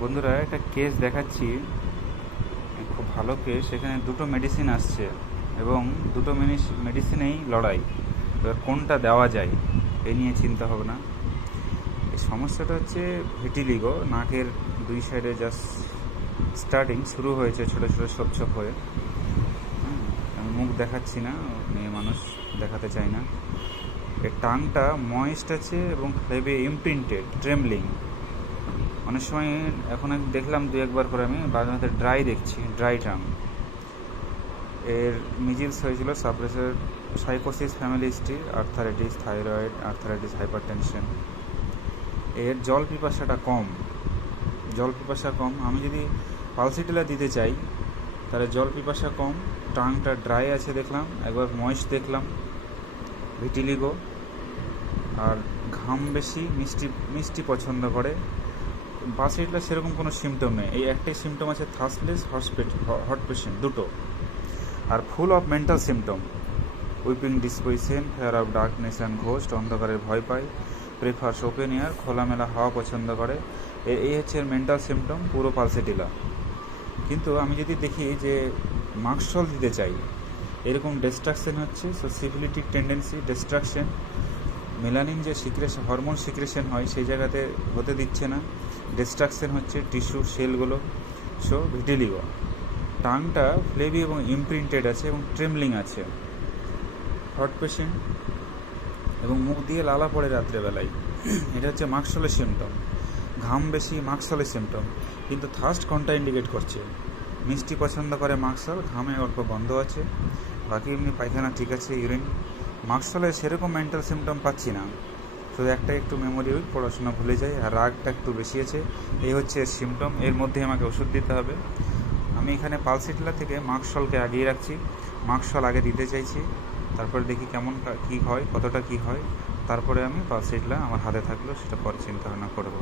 বন্ধুরা, একটা কেস দেখাচ্ছি, খুব ভালো কেস। এখানে দুটো মেডিসিন আসছে এবং দুটো মেডিসিনেই লড়াই। এবার কোনটা দেওয়া যায় এই নিয়ে চিন্তা ভাবনা। এই সমস্যাটা হচ্ছে ভিটিলিগো, নাকের দুই সাইডে জাস্ট স্টার্টিং শুরু হয়েছে ছোটো ছোটো ছোপ ছোপ হয়ে। আমি মুখ দেখাচ্ছি না, মেয়ে মানুষ দেখাতে চাই না। এর টাংটা ময়েস্ট আছে এবং হেভি ইমপ্রিন্টেড, ট্রেমলিং। অনেক সময় এখন আমি দেখলাম দু একবার করে, আমি মাঝে মাঝে ড্রাই দেখছি, ড্রাই টাং। এর মিজিলস হয়েছিল, সাপ্রেসর, সাইকোসিস, family history, arthritis, thyroid arthritis, hypertension. এর জল পিপাসাটা কম, জল পিপাসা কম। আমি যদি পালসিটিলা দিতে চাই তাহলে জল পিপাসা কম, টাংটা ড্রাই আছে দেখলাম, একবার ময়েস্ট দেখলাম, ভিটিলিগো। আর ঘাম বেশি, মিষ্টি মিষ্টি পছন্দ করে। পালসিটিলা সেরকম কোনো সিমটম নেই, এই একটাই সিমটম আছে, থার্স্টলেস, হট পেশেন্ট দুটো। আর full of mental symptom, weeping disposition, fear of darkness and ghost, অন্ধকারের ভয় পায়, প্রেফার্স ওপেন এয়ার, খোলামেলা হাওয়া পছন্দ করে। এই হচ্ছে এর মেন্টাল সিমটম, পুরো পালসিটিলা। কিন্তু আমি যদি দেখি যে মার্কসল দিতে চাই, এরকম ডিস্ট্রাকশন হচ্ছে, so syphilitic tendency, distraction, melanin যে সিক্রেশন, হরমোন সিক্রেশন হয় সেই জায়গাতে হতে দিচ্ছে না, ডিস্ট্রাকশন হচ্ছে টিস্যু সেলগুলো। So vitiligo. টাংটা ফ্লেভি এবং ইমপ্রিন্টেড আছে এবং ট্রেমলিং আছে, হট পেশেন্ট, এবং মুখ দিয়ে লালা পড়ে রাত্রেবেলায়। এটা হচ্ছে মার্কসলের সিমটম। ঘাম বেশি, মার্কসলের সিমটম। কিন্তু থার্স্ট কোনটা ইন্ডিকেট করছে? মিষ্টি পছন্দ করে মার্কসল, ঘামে অল্প গন্ধ আছে, বাকি এমনি পায়খানা ঠিক আছে, ইউরিন। মার্কসলের সেরকম মেন্টাল সিমটম পাচ্ছি না, শুধু একটা একটু মেমোরি উইক, পড়াশোনা ভুলে যায়, আর রাগটা একটু বেশি আছে। এই হচ্ছে এর সিমটম, এর মধ্যে আমাকে ওষুধ দিতে হবে। আমি এখানে পালসিটিলা থেকে মার্কসলকে আগিয়ে রাখছি, মার্কসল আগে দিতে চাইছি, তারপরে দেখি কেমন কী হয়, কতটা কী হয়, তারপরে আমি পালসিটিলা আমার হাতে থাকলো সেটা পরে চিন্তা ভাবনা করবো।